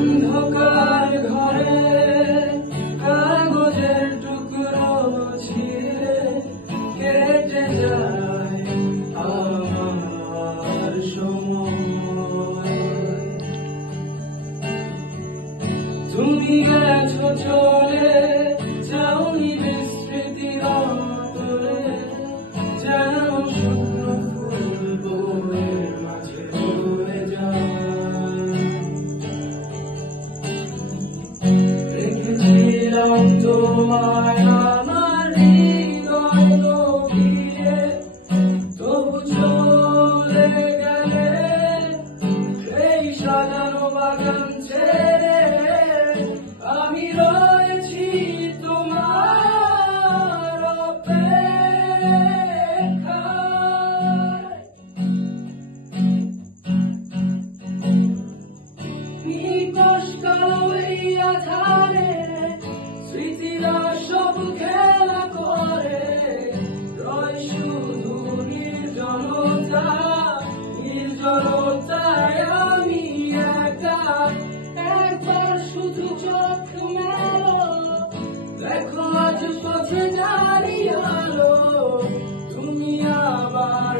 অন্ধকার ঘরে কাগজের টুকরো ছিঁড়ে কেটে যায় আমার সময়। তুমি গেছো চলে, যাওনি বিস্মৃতির অন্তরে, যেন শুকনো ফুল বনের মাঝে রয়ে যায়। রেখেছিলাম তোমায় আমার হৃদয় গভীরে, তবু চলে গেলে সেই সাজানো বাগান ছেড়ে। আমি রয়েছি তোমার অপেক্ষায়। নিকশ কালো এই আধারে স্মৃতিরা সব খেলা করে, রয় শুধু নির্জনতা, নির্জনতায় আমি একা। একবার শুধু চোখ মেলো, দেখো আজ পথে দাঁড়িয়ে আলো, তুমি আবার